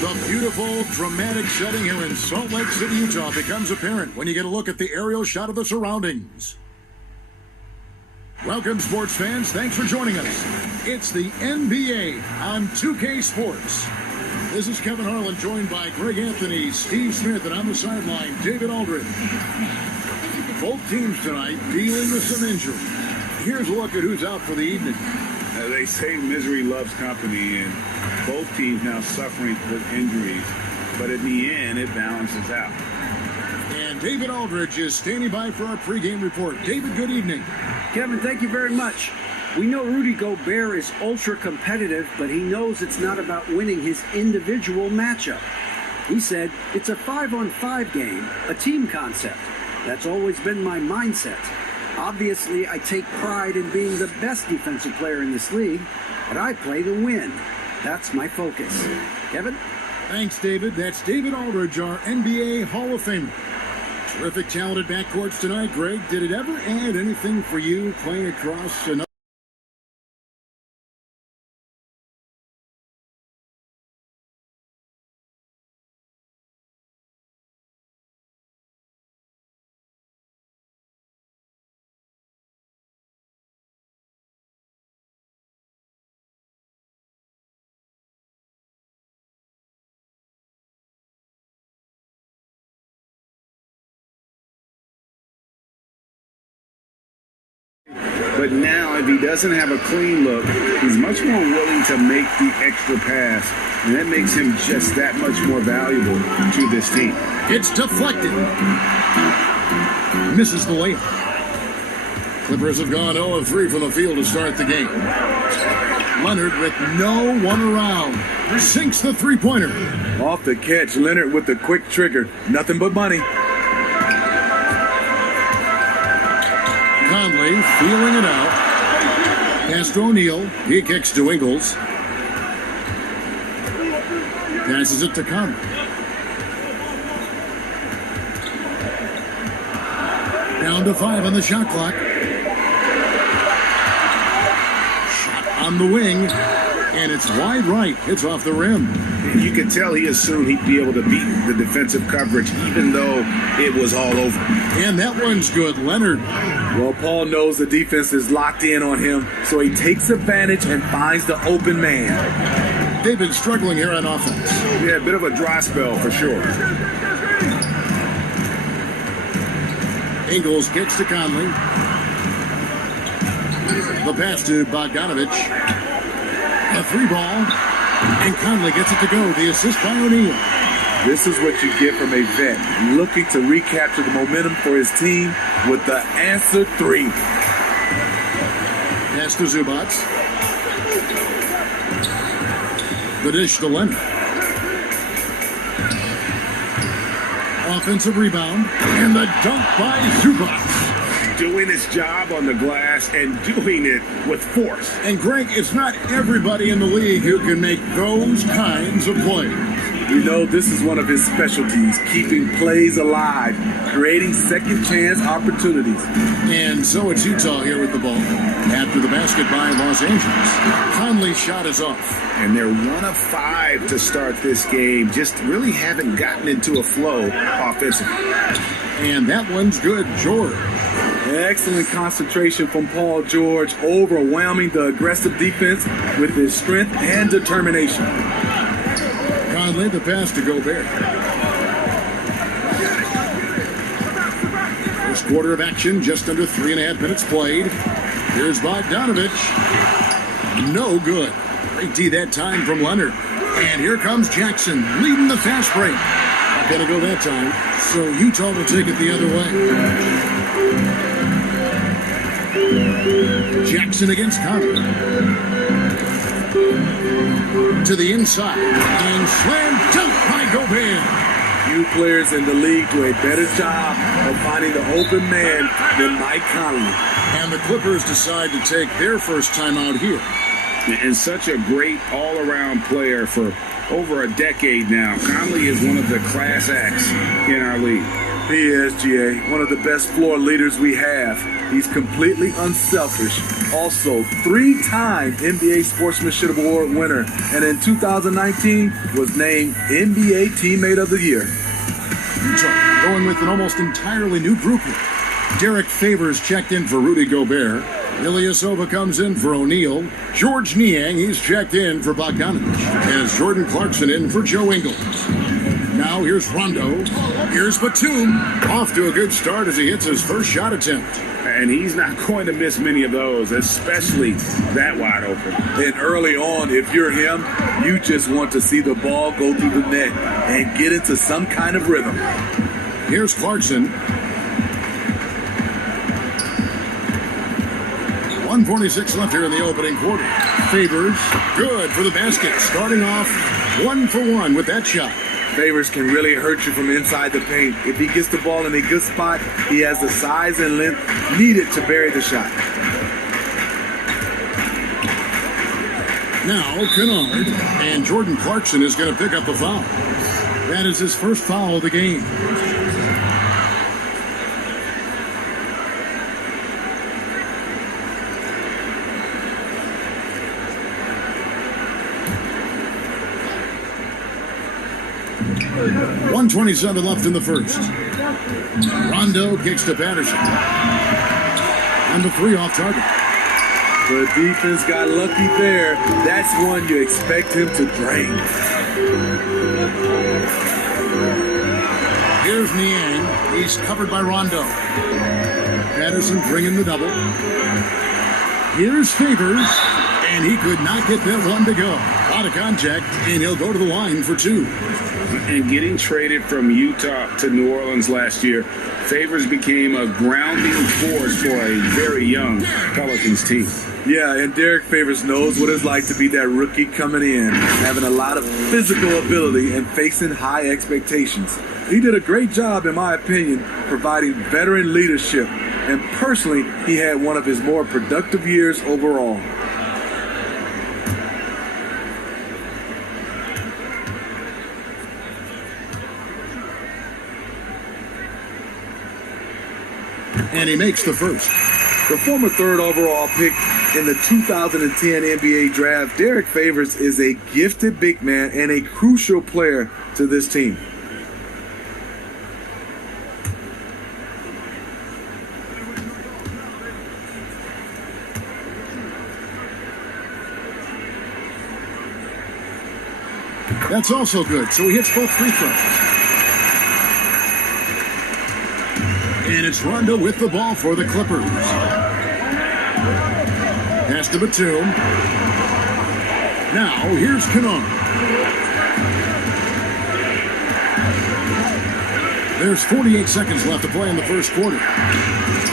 The beautiful, dramatic setting here in Salt Lake City, Utah becomes apparent when you get a look at the aerial shot of the surroundings. Welcome, sports fans. Thanks for joining us. It's the NBA on 2K Sports. This is Kevin Harlan, joined by Greg Anthony, Steve Smith, and on the sideline, David Aldridge. Both teams tonight dealing with some injury. Here's a look at who's out for the evening. They say misery loves company, and both teams now suffering with injuries. But in the end, it balances out. And David Aldridge is standing by for our pregame report. David, good evening. Kevin, thank you very much. We know Rudy Gobert is ultra competitive, but he knows it's not about winning his individual matchup. He said, it's a 5-on-5 game, a team concept. That's always been my mindset. Obviously, I take pride in being the best defensive player in this league, but I play to win. That's my focus. Kevin? Thanks, David. That's David Aldridge, our NBA Hall of Famer. Terrific, talented backcourts tonight. Greg, did it ever add anything for you playing across another? But now, if he doesn't have a clean look, he's much more willing to make the extra pass. And that makes him just that much more valuable to this team. It's deflected. Misses the layup. Clippers have gone 0 of 3 from the field to start the game. Leonard with no one around. Sinks the three-pointer. Off the catch, Leonard with the quick trigger. Nothing but money. Conley feeling it out. Pass to O'Neal. He kicks to Ingles. Passes it to Conley. Down to 5 on the shot clock. Shot on the wing. And it's wide right. It's off the rim. You could tell he assumed he'd be able to beat the defensive coverage, even though it was all over. And that one's good. Leonard. Well, Paul knows the defense is locked in on him, so he takes advantage and finds the open man. They've been struggling here on offense. Yeah, a bit of a dry spell for sure. Ingles kicks to Conley. The pass to Bogdanovich. A three ball. And Conley gets it to go. The assist by O'Neal. This is what you get from a vet, looking to recapture the momentum for his team with the answer three. Pass to Zubac. The dish to Leonard. Offensive rebound. And the dunk by Zubac. Doing his job on the glass and doing it with force. And Greg, it's not everybody in the league who can make those kinds of plays. You know, this is one of his specialties, keeping plays alive, creating second chance opportunities. And so it's Utah here with the ball. After the basket by Los Angeles. Conley's shot is off. And they're 1 of 5 to start this game. Just really haven't gotten into a flow offensively. And that one's good. George. Excellent concentration from Paul George, overwhelming the aggressive defense with his strength and determination. Conley, the pass to Gobert. First quarter of action, just under 3.5 minutes played. Here's Bogdanovich. No good. Great D that time from Leonard. And here comes Jackson, leading the fast break. Not gonna go that time, so Utah will take it the other way. Jackson against Conley. To the inside. And slam dunk by Gobert. Few players in the league do a better job of finding the open man than Mike Conley. And the Clippers decide to take their first time out here. And such a great all-around player for over a decade now. Conley is one of the class acts in our league. He is, GA, one of the best floor leaders we have. He's completely unselfish. Also, 3-time NBA Sportsmanship Award winner, and in 2019 was named NBA Teammate of the Year. Utah going with an almost entirely new group here. Derek Favors checked in for Rudy Gobert. Ilyasova comes in for O'Neal. George Niang, he's checked in for Bogdanovich. And it's Jordan Clarkson in for Joe Ingles. Now here's Rondo. Here's Batum. Off to a good start as he hits his first shot attempt. And he's not going to miss many of those, especially that wide open. And early on, if you're him, you just want to see the ball go through the net and get into some kind of rhythm. Here's Clarkson. 1:46 left here in the opening quarter. Favors, good for the basket. Starting off 1 for 1 with that shot. Favors can really hurt you from inside the paint. If he gets the ball in a good spot, he has the size and length needed to bury the shot. Now, Kennard, and Jordan Clarkson is going to pick up the foul. That is his first foul of the game. .127 left in the first. Rondo kicks to Patterson. And the 3 off target. The defense got lucky there. That's one you expect him to drain. Here's Niang. He's covered by Rondo. Patterson bringing the double. Here's Favors. And he could not get that one to go. Out of contact, and he'll go to the line for 2. And getting traded from Utah to New Orleans last year, Favors became a grounding force for a very young Pelicans team. Yeah, and Derek Favors knows what it's like to be that rookie coming in, having a lot of physical ability and facing high expectations. He did a great job, in my opinion, providing veteran leadership, and personally, he had one of his more productive years overall. And he makes the first. The former 3rd overall pick in the 2010 NBA draft, Derek Favors is a gifted big man and a crucial player to this team. That's also good. So he hits both free throws. And it's Rondo with the ball for the Clippers. Pass to Batum. Now, here's Kennard. There's 48 seconds left to play in the first quarter.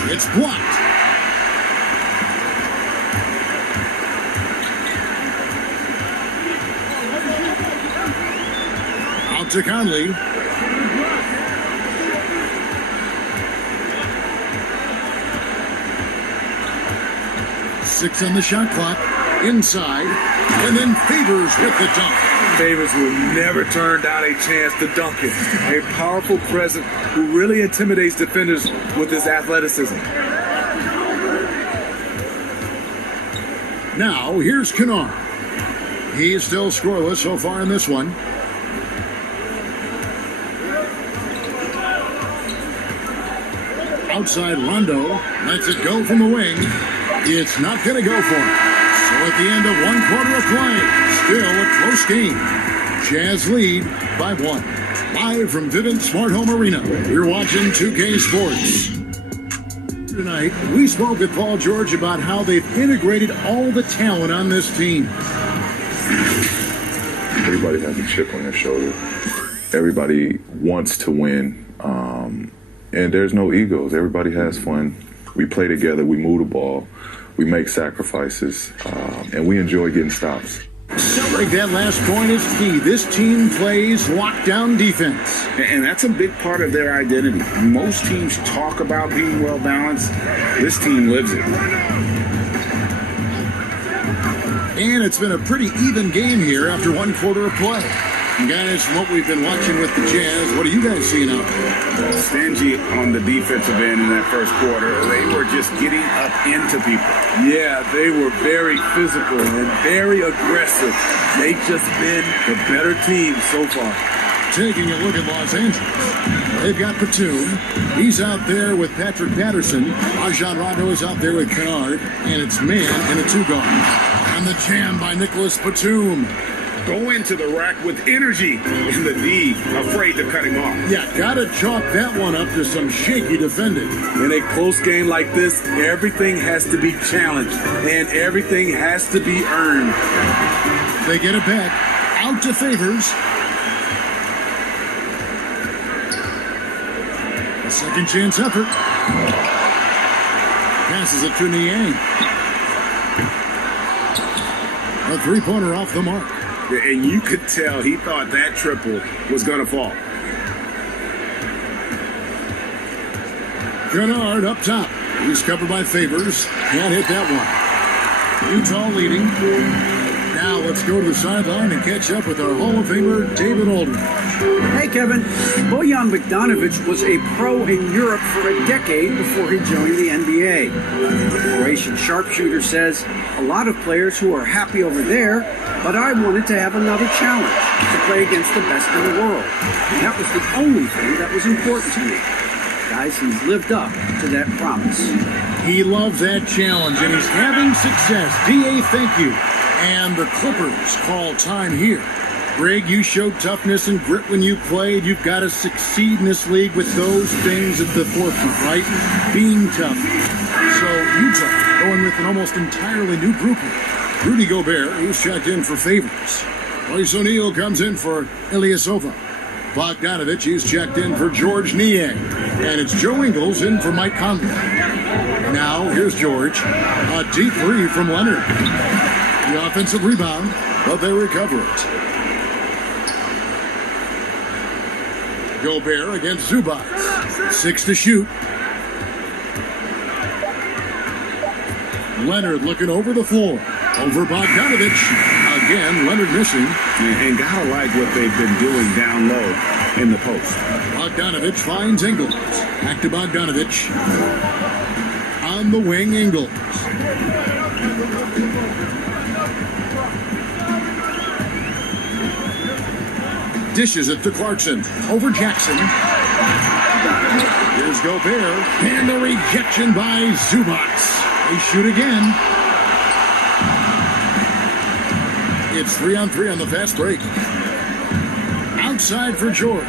It's blocked. Out to Conley. Six on the shot clock, inside, and then Favors with the dunk. Favors will never turn down a chance to dunk it. A powerful presence who really intimidates defenders with his athleticism. Now, here's Kennard. He's still scoreless so far in this one. Outside Rondo lets it go from the wing. It's not going to go for him. So at the end of 1 quarter of play, still a close game. Jazz lead by 1. Live from Vivint Smart Home Arena, you're watching 2K Sports. Tonight, we spoke with Paul George about how they've integrated all the talent on this team. Everybody has a chip on their shoulder. Everybody wants to win. And there's no egos. Everybody has fun. We play together. We move the ball. We make sacrifices. And we enjoy getting stops. Break that last point is key. This team plays lockdown defense. And that's a big part of their identity. Most teams talk about being well-balanced. This team lives it. And it's been a pretty even game here after 1 quarter of play. And guys, from what we've been watching with the Jazz, what are you guys seeing out there? Stingy on the defensive end in that first quarter. They were just getting up into people. Yeah, they were very physical and very aggressive. They've just been the better team so far. Taking a look at Los Angeles, they've got Batum. He's out there with Patrick Patterson. Rajon Rondo is out there with Kennard. And it's man in a two-guard. And the jam by Nicholas Batum. Go into the rack with energy, and the D afraid to cut him off. Yeah, gotta chalk that one up to some shaky defending. In a close game like this, everything has to be challenged, and everything has to be earned. They get it back. Out to Favors. A second chance effort. Passes it to Niang. A three-pointer off the mark. And you could tell he thought that triple was going to fall. Kennard up top. He's covered by Favors. Can't hit that one. Utah leading. Now let's go to the sideline and catch up with our Hall of Famer, David Aldridge. Hey, Kevin. Bojan Bogdanovic was a pro in Europe for a decade before he joined the NBA. The Croatian sharpshooter says, a lot of players who are happy over there, but I wanted to have another challenge, to play against the best in the world. And that was the only thing that was important to me. Guys, he's lived up to that promise. He loves that challenge, and he's having success. D.A., thank you. And the Clippers call time here. Greg, you showed toughness and grit when you played. You've got to succeed in this league with those things at the forefront, right? Being tough. So Utah going with an almost entirely new grouping. Rudy Gobert, he's checked in for Favors. Royce O'Neal comes in for Ilyasova. Bogdanovic, he's checked in for George Niang. And it's Joe Ingles in for Mike Conley. Now, here's George. A deep three from Leonard. The offensive rebound, but they recover it. Gobert against Zubac. 6 to shoot. Leonard looking over the floor. Over Bogdanovic. Again, Leonard missing. And gotta like what they've been doing down low in the post. Bogdanovic finds Ingles. Back to Bogdanovic. On the wing, Ingles. Dishes it to Clarkson. Over Jackson. Here's Gobert. And the rejection by Zubac. They shoot again. It's 3-on-3 on the fast break. Outside for George.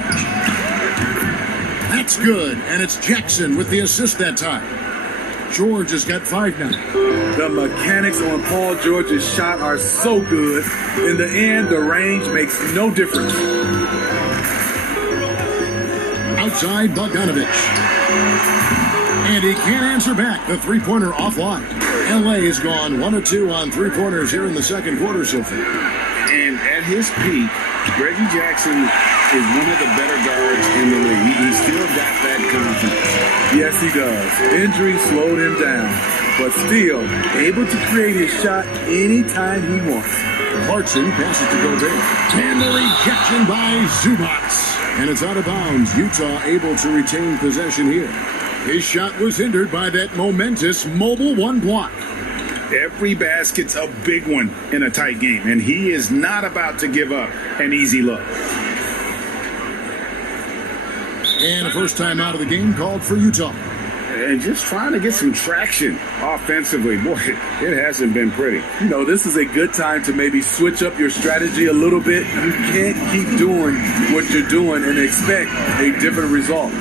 That's good. And it's Jackson with the assist that time. George has got 5 now. The mechanics on Paul George's shot are so good. In the end, the range makes no difference. Outside Bogdanovic. And he can't answer back. The three-pointer offline. LA has gone 1 of 2 on three-pointers here in the second quarter so far. And at his peak, Reggie Jackson is one of the better guards in the league. He's still got that confidence. Yes, he does. Injury slowed him down, but still able to create his shot anytime he wants. Clarkson passes to Gobert. And the rejection by Zubac. And it's out of bounds. Utah able to retain possession here. His shot was hindered by that momentous mobile one block. Every basket's a big one in a tight game, and he is not about to give up an easy look. And a first time out of the game called for Utah. And just trying to get some traction offensively. Boy, it hasn't been pretty. You know, this is a good time to maybe switch up your strategy a little bit. You can't keep doing what you're doing and expect a different result.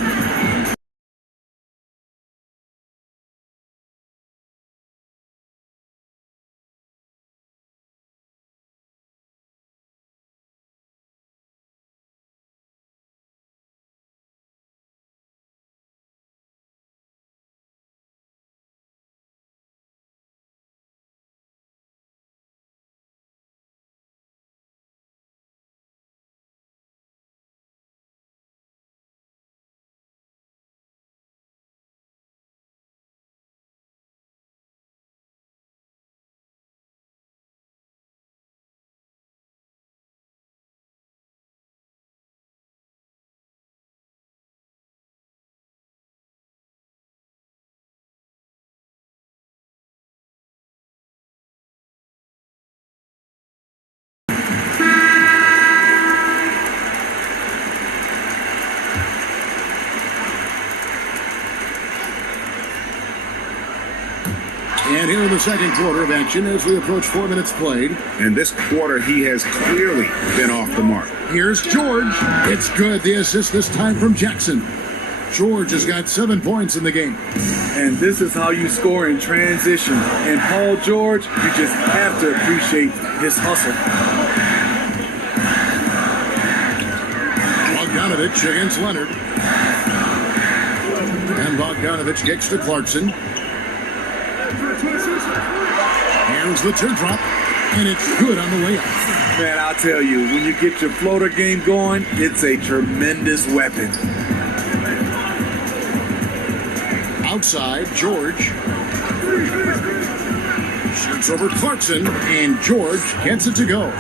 the second quarter of action as we approach 4 minutes played. And this quarter, he has clearly been off the mark. Here's George. It's good. The assist this time from Jackson. George has got 7 points in the game. And this is how you score in transition. And Paul George, you just have to appreciate his hustle. Bogdanovich against Leonard. And Bogdanovich kicks to Clarkson. Here's the teardrop, and it's good on the way up. Man, I'll tell you, when you get your floater game going, it's a tremendous weapon. Outside, George shoots over Clarkson, and George gets it to go.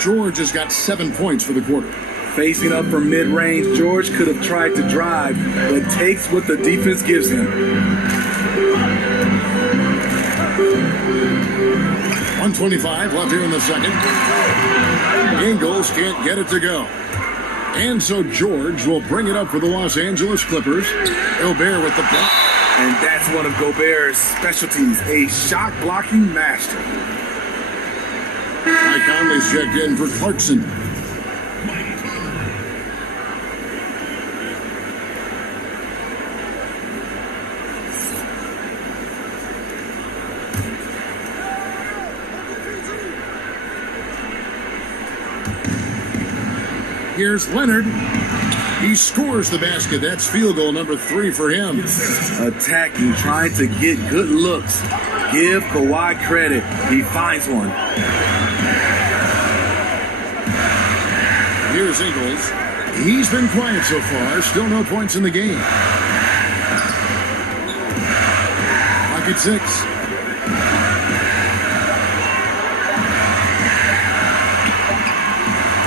George has got 7 points for the quarter. Facing up from mid-range, George could have tried to drive, but takes what the defense gives him. 1:25 left here in the second. Ingles can't get it to go. And so George will bring it up for the Los Angeles Clippers. Gobert with the block. And that's one of Gobert's specialties, a shot-blocking master. Mike Conley's checked in for Clarkson. Here's Leonard. He scores the basket. That's field goal number 3 for him. Attacking, trying to get good looks. Give Kawhi credit. He finds one. Here's Ingles. He's been quiet so far. Still no points in the game. Pocket 6.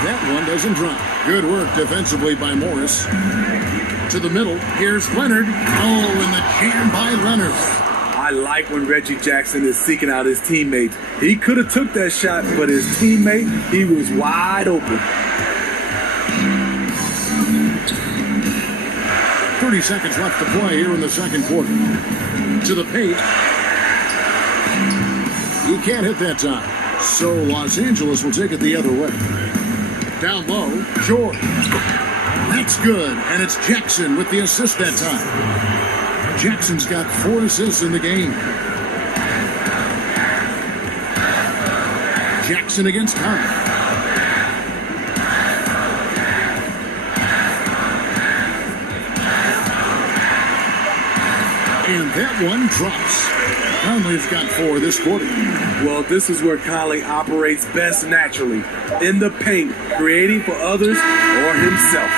That one doesn't drop. Good work defensively by Morris. To the middle. Here's Leonard. Oh, and the jam by Leonard. I like when Reggie Jackson is seeking out his teammates. He could have took that shot, but his teammate, he was wide open. 30 seconds left to play here in the second quarter. To the paint. He can't hit that time. So Los Angeles will take it the other way. Down low, George. That's good, and it's Jackson with the assist that time. Jackson's got 4 assists in the game. Jackson against Conley. And that one drops. Conley's got 4 this quarter. Well, this is where Conley operates best naturally. In the paint, creating for others or himself.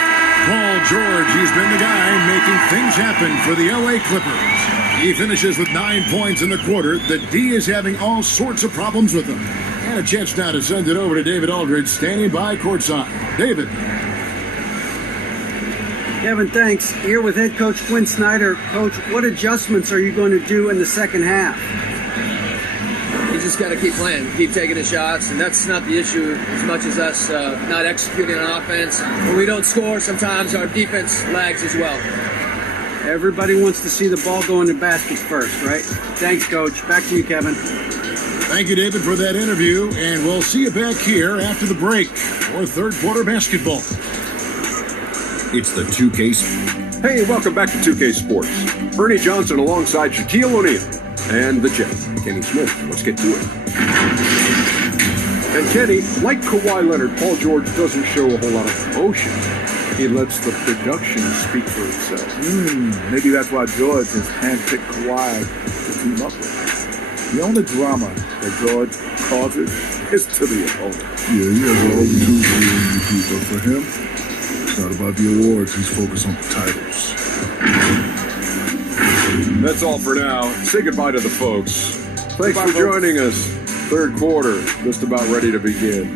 Paul George, he's been the guy making things happen for the LA Clippers. He finishes with 9 points in the quarter. The D is having all sorts of problems with him. And a chance now to send it over to David Aldridge, standing by courtside. David. Kevin, thanks. Here with head coach Quinn Snyder. Coach, what adjustments are you going to do in the second half? You just got to keep playing, keep taking the shots, and that's not the issue as much as us not executing on offense. When we don't score, sometimes our defense lags as well. Everybody wants to see the ball go in the basket first, right? Thanks, Coach. Back to you, Kevin. Thank you, David, for that interview, and we'll see you back here after the break for third quarter basketball. It's the 2K. Hey, welcome back to 2K Sports. Ernie Johnson alongside Shaquille O'Neal and the Jet, Kenny Smith. Let's get to it. And Kenny, like Kawhi Leonard, Paul George doesn't show a whole lot of emotion. He lets the production speak for itself. Maybe that's why George has handpicked Kawhi to team up with. The only drama that George causes is to the opponent. Yeah, he has all the tools but for him, it's not about the awards. He's focused on the titles. That's all for now. Say goodbye to the folks. Thanks for joining us. Third quarter, just about ready to begin.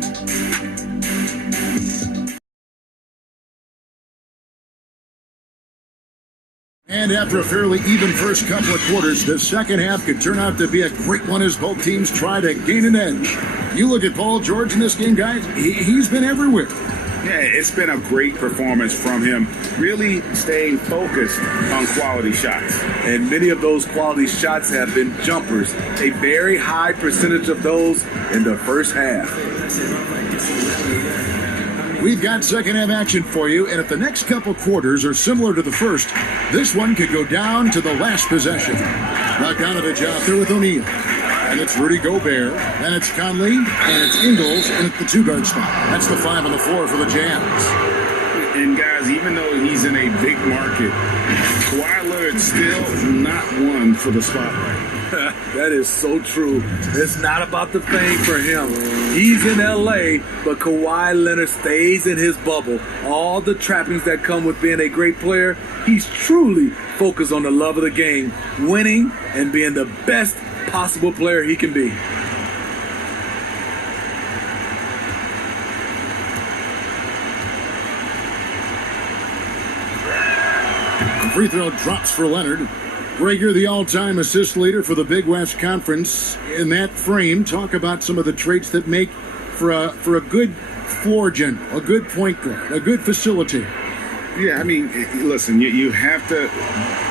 And after a fairly even first couple of quarters, the second half could turn out to be a great one as both teams try to gain an edge. You look at Paul George in this game, guys, he's been everywhere. Yeah, it's been a great performance from him, really staying focused on quality shots. And many of those quality shots have been jumpers, a very high percentage of those in the first half. We've got second half action for you, and if the next couple quarters are similar to the first, this one could go down to the last possession. Bogdanovich out there with O'Neal. And it's Rudy Gobert, and it's Conley, and it's Ingles, and it's the two-guard spot. That's the 5 on the floor for the Jazz. And guys, even though he's in a big market, Kawhi Leonard's still not one for the spotlight. That is so true. It's not about the fame for him. He's in L.A., but Kawhi Leonard stays in his bubble. All the trappings that come with being a great player, he's truly focused on the love of the game, winning and being the best possible player he can be. The free throw drops for Leonard. Greg, you're the all-time assist leader for the Big West Conference. In that frame, talk about some of the traits that make for a good floor general, a good point guard, a good facilitator. Yeah, I mean, listen, you have to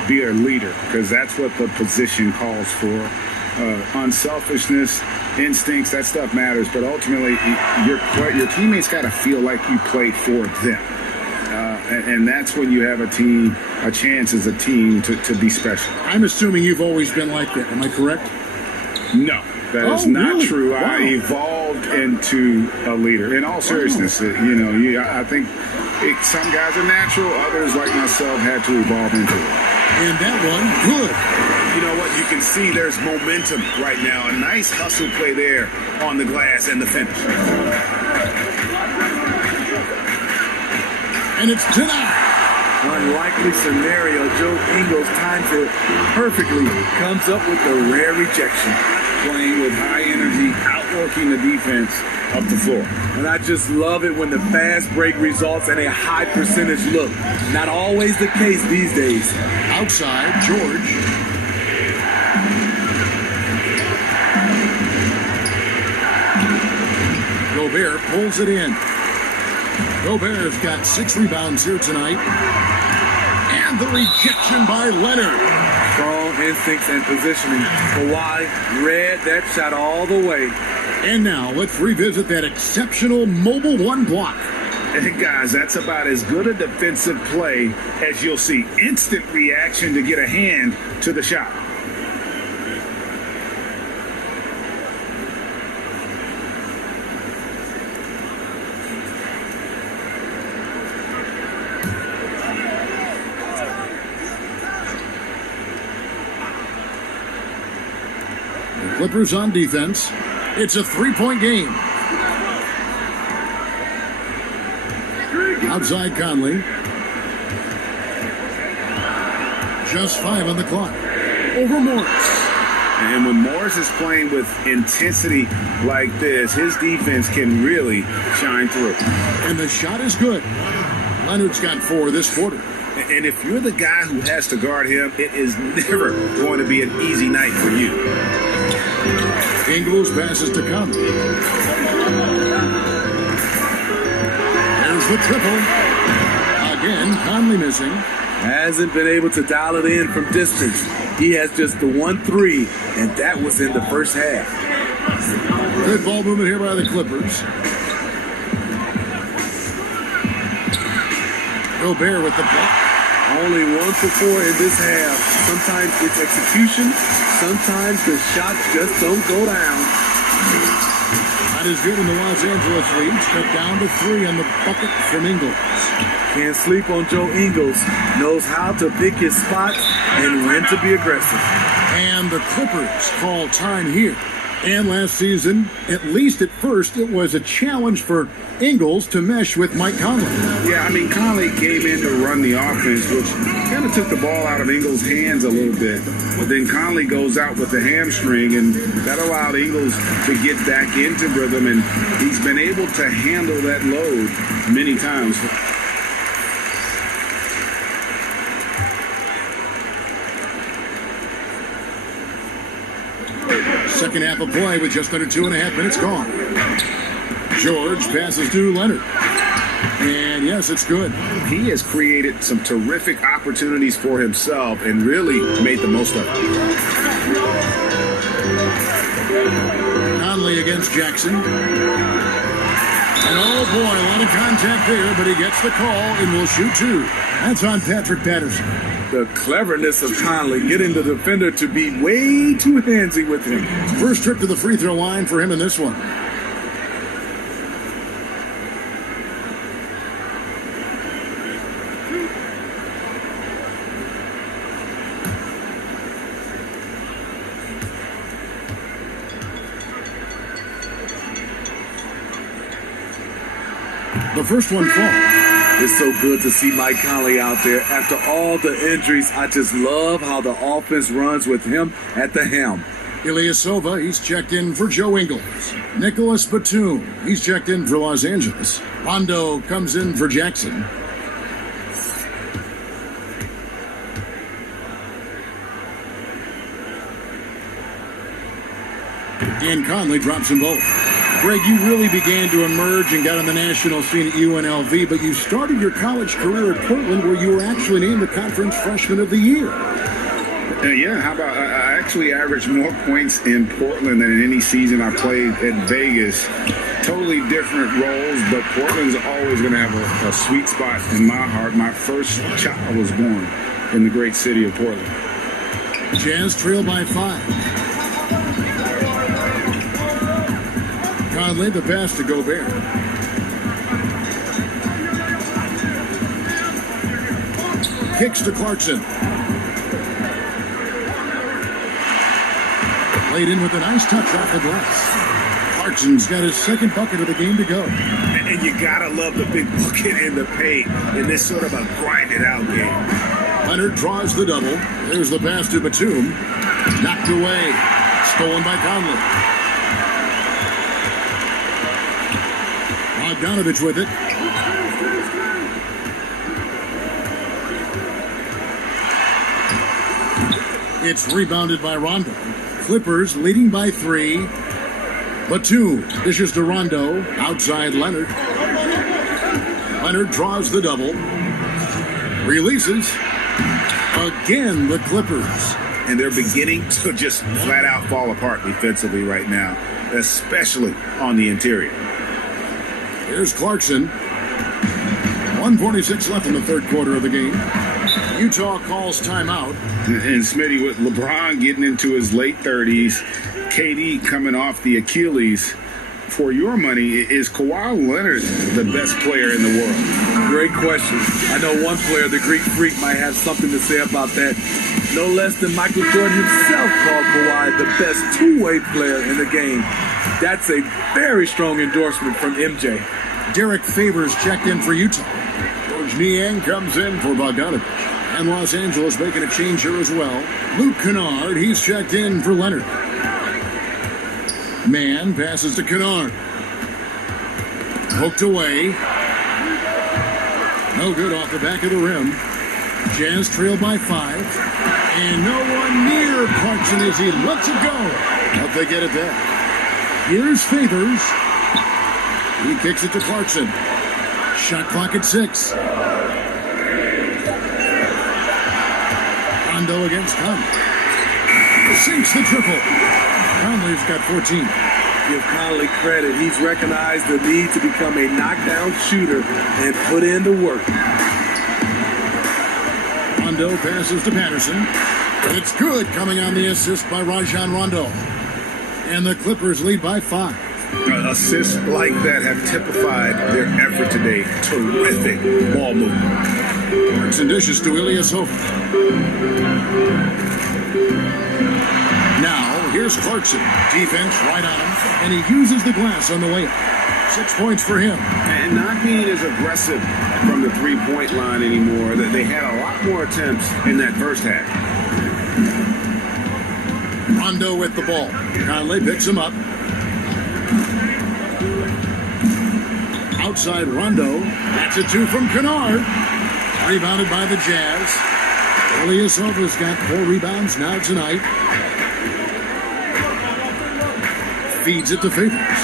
be a leader because that's what the position calls for. Unselfishness, instincts, that stuff matters. But ultimately, your teammates got to feel like you play for them. And that's when you have a chance as a team to be special. I'm assuming you've always been like that. Am I correct? No, that is not really? true. Wow. I evolved into a leader. In all seriousness, I think some guys are natural. Others, like myself, had to evolve into it. And that one, good. You know what? You can see there's momentum right now. A nice hustle play there on the glass and the finish. And it's denied. Unlikely scenario. Joe Ingles times it perfectly. Comes up with the rare rejection. Playing with high energy, outworking the defense up the floor. And I just love it when the fast break results in a high percentage look. Not always the case these days. Outside, George. Gobert pulls it in. Gobert's got 6 rebounds here tonight. And the rejection by Leonard. Strong instincts and positioning. Kawhi read that shot all the way. And now let's revisit that exceptional mobile one block. And guys, that's about as good a defensive play as you'll see. Instant reaction to get a hand to the shot. Clippers on defense. It's a 3-point game. Outside Conley. Just 5 on the clock. Over Morris. And when Morris is playing with intensity like this, his defense can really shine through. And the shot is good. Leonard's got 4 this quarter. And if you're the guy who has to guard him, it is never going to be an easy night for you. Ingles passes to Conley. There's the triple. Again, Conley missing. Hasn't been able to dial it in from distance. He has just the 1-3, and that was in the first half. Good ball movement here by the Clippers. Gobert with the block. Only 1 for 4 in this half. Sometimes it's execution. Sometimes the shots just don't go down. Not as good in the Los Angeles lead. Cut down to 3 on the bucket from Ingles. Can't sleep on Joe Ingles. Knows how to pick his spots and when to be aggressive. And the Clippers call time here. And last season, at least at first, it was a challenge for Ingles to mesh with Mike Conley. Yeah, I mean, Conley came in to run the offense, which kind of took the ball out of Ingles' hands a little bit. But then Conley goes out with the hamstring, and that allowed Ingles to get back into rhythm, and he's been able to handle that load many times. Second half of play with just under 2.5 minutes gone. George passes to Leonard. And yes, it's good. He has created some terrific opportunities for himself and really made the most of it. Conley against Jackson. And oh boy, a lot of contact there, but he gets the call and will shoot two. That's on Patrick Patterson. The cleverness of Conley getting the defender to be way too handsy with him. First trip to the free throw line for him in this one. The first one falls. It's so good to see Mike Conley out there. After all the injuries, I just love how the offense runs with him at the helm. Ilyasova, he's checked in for Joe Ingles. Nicholas Batum, he's checked in for Los Angeles. Rondo comes in for Jackson. Dan Conley drops them both. Greg, you really began to emerge and got on the national scene at UNLV, but you started your college career at Portland where you were actually named the Conference Freshman of the Year. Yeah, how about I actually averaged more points in Portland than in any season I played at Vegas. Totally different roles, but Portland's always going to have a sweet spot in my heart. My first child was born in the great city of Portland. Jazz trail by 5. Conley, the pass to Gobert. Kicks to Clarkson. Played in with a nice touch off the glass. Clarkson's got his second bucket of the game to go. And you gotta love the big bucket in the paint in this sort of a grinded-out game. Leonard draws the double. There's the pass to Batum. Knocked away. Stolen by Conley. Bogdanovich with it. It's rebounded by Rondo. Clippers leading by 3. Batum dishes to Rondo. Outside Leonard. Leonard draws the double. Releases. Again, the Clippers. And they're beginning to just flat out fall apart defensively right now, especially on the interior. Here's Clarkson. 1:46 left in the third quarter of the game. Utah calls timeout. And Smitty, with LeBron getting into his late 30s, KD coming off the Achilles, for your money, is Kawhi Leonard the best player in the world? Great question. I know one player, the Greek Freak, might have something to say about that. No less than Michael Jordan himself called Kawhi the best two-way player in the game. That's a very strong endorsement from MJ. Derek Favors checked in for Utah. George Niang comes in for Bogdanovich. And Los Angeles making a change here as well. Luke Kennard, he's checked in for Leonard. Man passes to Kennard. Hooked away. No good off the back of the rim. Jazz trail by 5. And no one near Clarkson as he lets it go. Hope they get it there. Here's Favors. He kicks it to Clarkson. Shot clock at 6. Rondo against Conley. Sinks the triple. Conley's got 14. Give Conley credit. He's recognized the need to become a knockdown shooter and put in the work. Rondo passes to Patterson. It's good, coming on the assist by Rajon Rondo. And the Clippers lead by 5. Assists like that have typified their effort today. Terrific ball movement. Clarkson dishes to Ilyasova. Now, here's Clarkson. Defense right on him, and he uses the glass on the way up. 6 points for him. And not being as aggressive from the three-point line anymore. They had a lot more attempts in that first half. Rondo with the ball. Conley picks him up. Outside Rondo. That's a 2 from Kennard. Rebounded by the Jazz. Ilyasova's got 4 rebounds now tonight. Feeds it to Favors.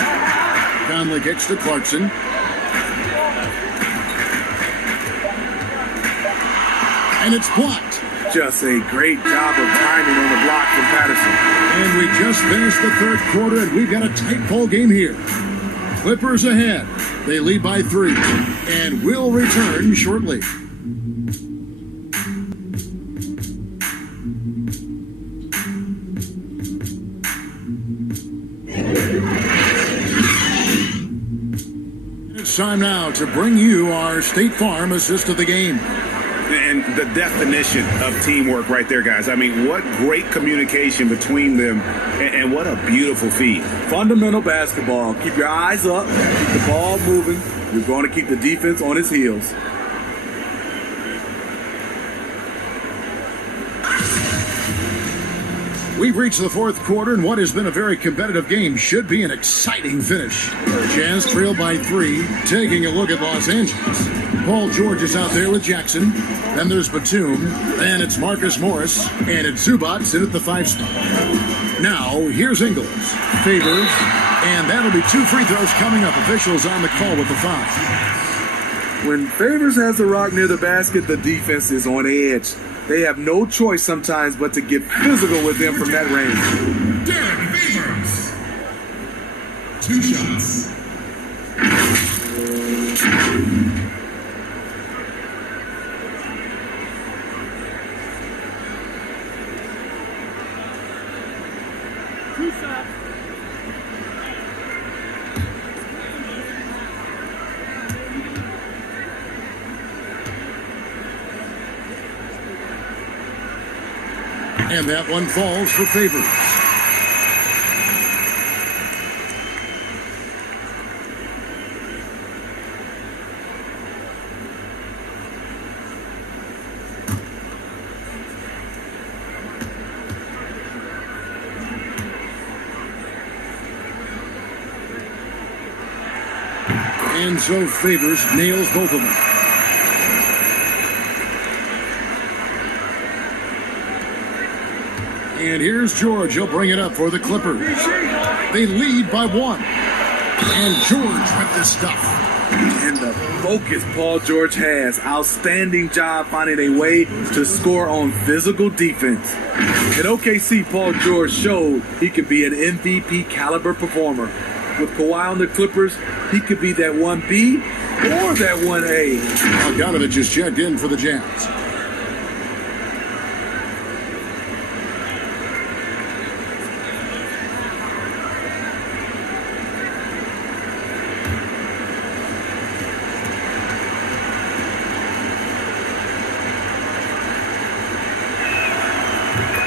Conley kicks to Clarkson. and it's blocked. Just a great job of timing on the block from Patterson. And we just finished the third quarter, and we've got a tight ball game here. Clippers ahead. They lead by 3, and will return shortly. It's time now to bring you our State Farm assist of the game. And the definition of teamwork right there, guys. I mean, what great communication between them, and what a beautiful feed. Fundamental basketball. Keep your eyes up, keep the ball moving. You're going to keep the defense on its heels. We've reached the fourth quarter, and what has been a very competitive game should be an exciting finish. Jazz trail by 3, taking a look at Los Angeles. Paul George is out there with Jackson. Then there's Batum. Then it's Marcus Morris. And it's Zubac in at the 5 spot. Now, here's Ingles. Favors. And that'll be 2 free throws coming up. Officials on the call with the foul. When Favors has the rock near the basket, the defense is on edge. They have no choice sometimes but to get physical with them from that range. Derek Favors. 2 shots. And that one falls for Favors. And so Favors nails both of them. And here's George. He'll bring it up for the Clippers. They lead by 1. And George with the stuff. And the focus Paul George has. Outstanding job finding a way to score on physical defense. At OKC, Paul George showed he could be an MVP caliber performer. With Kawhi on the Clippers, he could be that 1B or that 1A. Bogdanovich is checked in for the Jazz.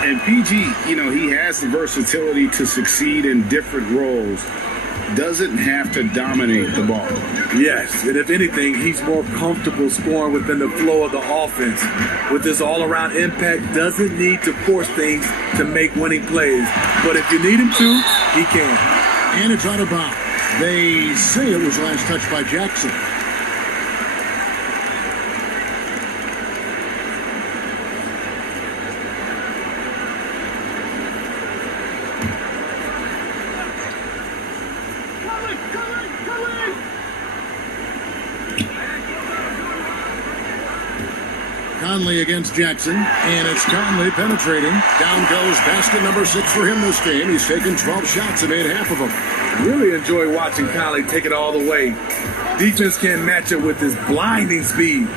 And PG, he has the versatility to succeed in different roles. Doesn't have to dominate the ball. Yes, and if anything, he's more comfortable scoring within the flow of the offense. With his all-around impact, doesn't need to force things to make winning plays. But if you need him to, he can. And it's out of bounds. They say it was last touched by Jackson. Conley against Jackson, and it's Conley penetrating. Down goes basket number 6 for him this game. He's taken 12 shots and made half of them. Really enjoy watching Conley take it all the way. Defense can't match it with his blinding speed.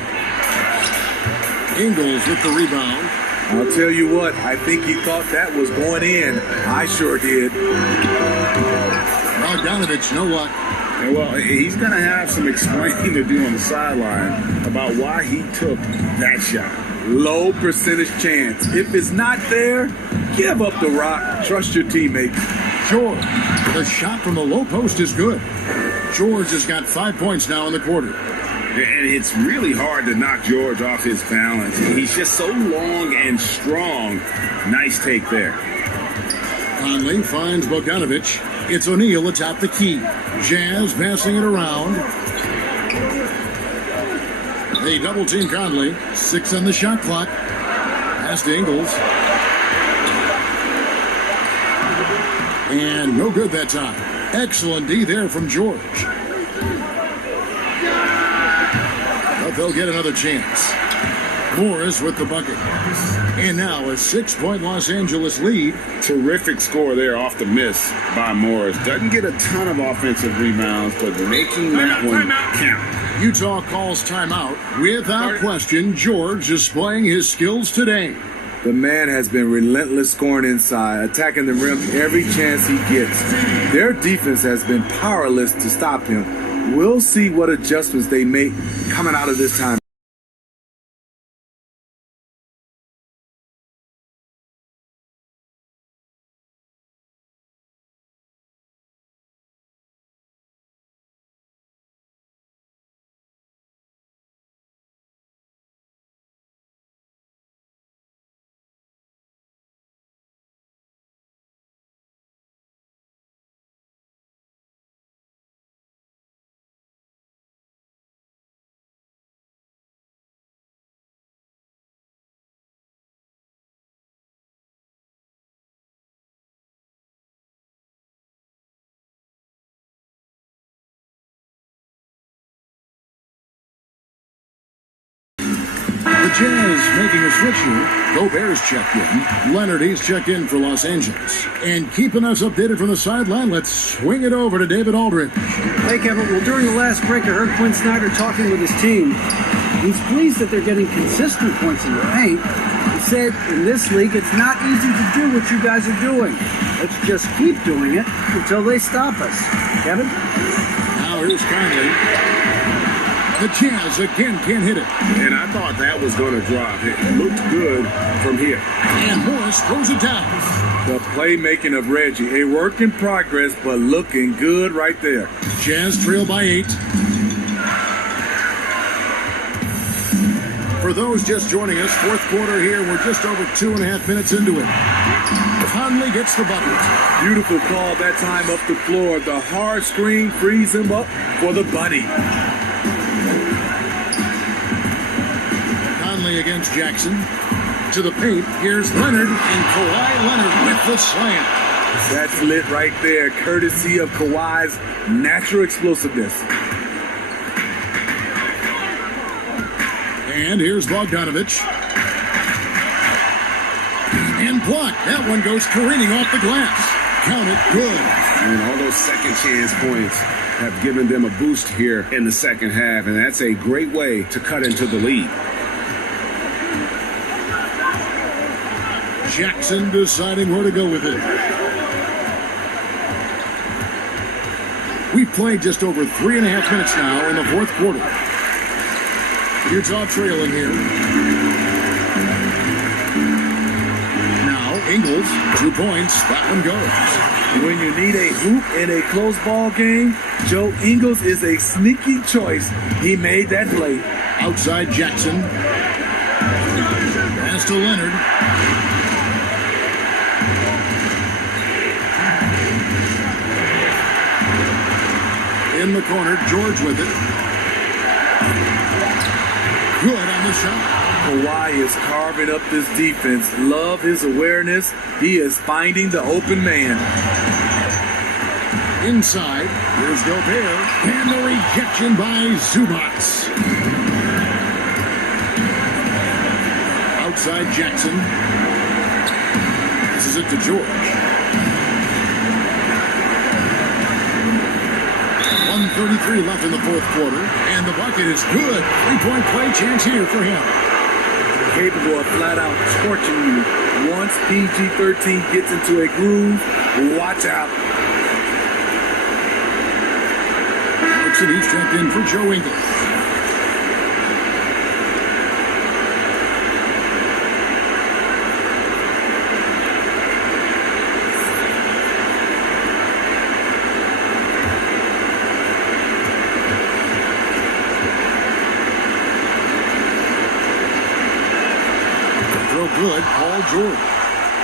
Ingles with the rebound. I'll tell you what, I think he thought that was going in. I sure did. Bogdanovich, no luck. Well, he's going to have some explaining to do on the sideline about why he took that shot. Low percentage chance. If it's not there, give up the rock. Trust your teammates. George, the shot from the low post is good. George has got 5 points now in the quarter. And it's really hard to knock George off his balance. He's just so long and strong. Nice take there. Conley finds Bogdanovich. It's O'Neal atop the key. Jazz passing it around. They double team Conley. 6 on the shot clock. Pass to Ingles. And no good that time. Excellent D there from George. But they'll get another chance. Morris with the bucket. And now a 6-point Los Angeles lead. Terrific score there off the miss by Morris. Doesn't get a ton of offensive rebounds, but making that one count. Utah calls timeout. Without question, George displaying his skills today. The man has been relentless scoring inside, attacking the rim every chance he gets. Their defense has been powerless to stop him. We'll see what adjustments they make coming out of this time. The Jazz making a switch here. Gobert's checked in. Leonard, he's checked in for Los Angeles. And keeping us updated from the sideline, let's swing it over to David Aldridge. Hey, Kevin. Well, during the last break, I heard Quinn Snyder talking with his team. He's pleased that they're getting consistent points in the paint. He said, in this league, it's not easy to do what you guys are doing. Let's just keep doing it until they stop us. Kevin? Now here's Conley. The Jazz again can't hit it. And I thought that was going to drop. It looked good from here. And Morris throws it down. The playmaking of Reggie, a work in progress, but looking good right there. Jazz trail by 8. For those just joining us, fourth quarter here. We're just over 2.5 minutes into it. Conley gets the bucket. Beautiful call that time up the floor. The hard screen frees him up for the bunny. Conley against Jackson. To the paint. Here's Leonard, and Kawhi Leonard with the slam. That's lit right there, courtesy of Kawhi's natural explosiveness. And here's Bogdanovich. And blocked. That one goes careening off the glass. Count it good. And all those second chance points have given them a boost here in the second half, and that's a great way to cut into the lead. Jackson deciding where to go with it. We've played just over 3.5 minutes now in the fourth quarter. Utah trailing here. Now, Ingles, 2 points. That one goes. When you need a hoop in a close ball game, Joe Ingles is a sneaky choice. He made that play. Outside Jackson. Pass to Leonard. In the corner, George with it. Good on the shot. Kawhi is carving up this defense. Love his awareness. He is finding the open man. Inside, here's Gobert. And the rejection by Zubac. Outside Jackson. This is it to George. 1:33 left in the fourth quarter, and the bucket is good. 3-point play chance here for him. Capable of flat out torching you. Once PG-13 gets into a groove, watch out. Clarkson, he's checked in for Joe Ingles. Good, Paul George.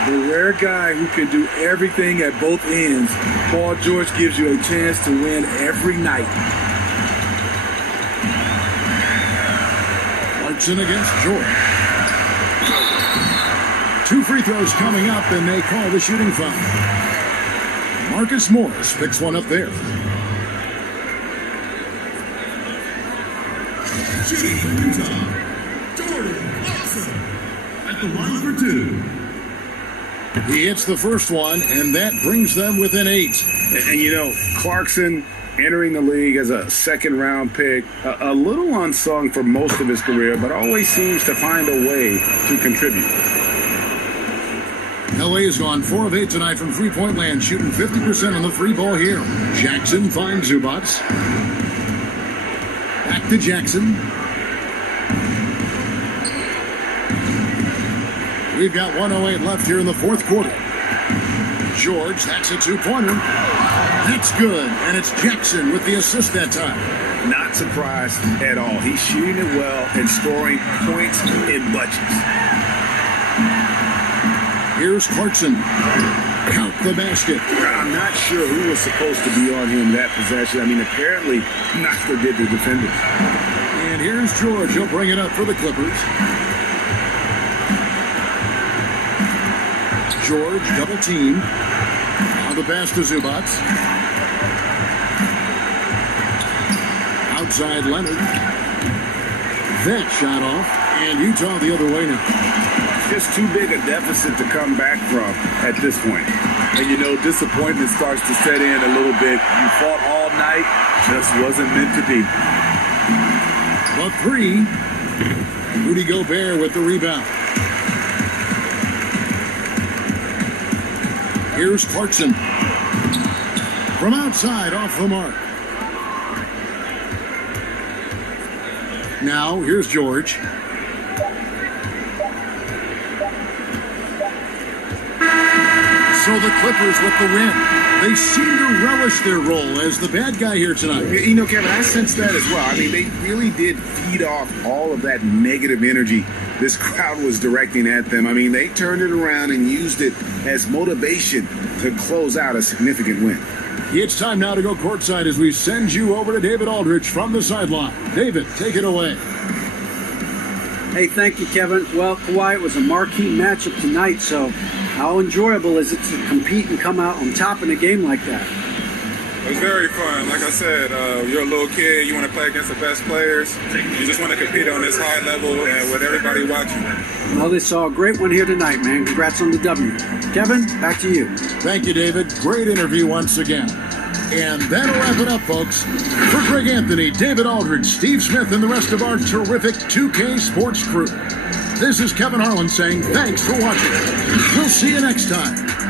The rare guy who can do everything at both ends. Paul George gives you a chance to win every night. Clarkson against George. 2 free throws coming up, and they call the shooting foul. Marcus Morris picks one up there. Shooting for Utah, At the line for 2. He hits the first one, and that brings them within 8. And you know, Clarkson entering the league as a second-round pick, a little unsung for most of his career, but always seems to find a way to contribute. LA has gone 4 of 8 tonight from three-point land, shooting 50% on the free ball here. Jackson finds Zubats. Back to Jackson. We've got 1:08 left here in the fourth quarter. George, that's a two-pointer. That's good, and it's Jackson with the assist that time. Not surprised at all. He's shooting it well and scoring points in bunches. Here's Clarkson. Count the basket. I'm not sure who was supposed to be on him that possession. I mean, apparently, neither did the defenders. And here's George. He'll bring it up for the Clippers. George, double team. Now the pass to Zubats. Outside Leonard. That shot off. And Utah the other way now. Just too big a deficit to come back from at this point. And you know, disappointment starts to set in a little bit. You fought all night, just wasn't meant to be. The three. Rudy Gobert with the rebound. Here's Clarkson. From outside, off the mark. Now, here's George. So the Clippers with the win. They seem to relish their role as the bad guy here tonight. You know, Kevin, I sense that as well. I mean, they really did feed off all of that negative energy this crowd was directing at them. I mean, they turned it around and used it as motivation to close out a significant win. It's time now to go courtside as we send you over to David Aldridge from the sideline. David, take it away. Hey, thank you, Kevin. Well, Kawhi, it was a marquee matchup tonight, so how enjoyable is it to compete and come out on top in a game like that? It was very fun. Like I said, you're a little kid. You want to play against the best players. You just want to compete on this high level and with everybody watching. Well, they saw a great one here tonight, man. Congrats on the W. Kevin, back to you. Thank you, David. Great interview once again. And that'll wrap it up, folks. For Greg Anthony, David Aldridge, Steve Smith, and the rest of our terrific 2K Sports crew, this is Kevin Harlan saying thanks for watching. We'll see you next time.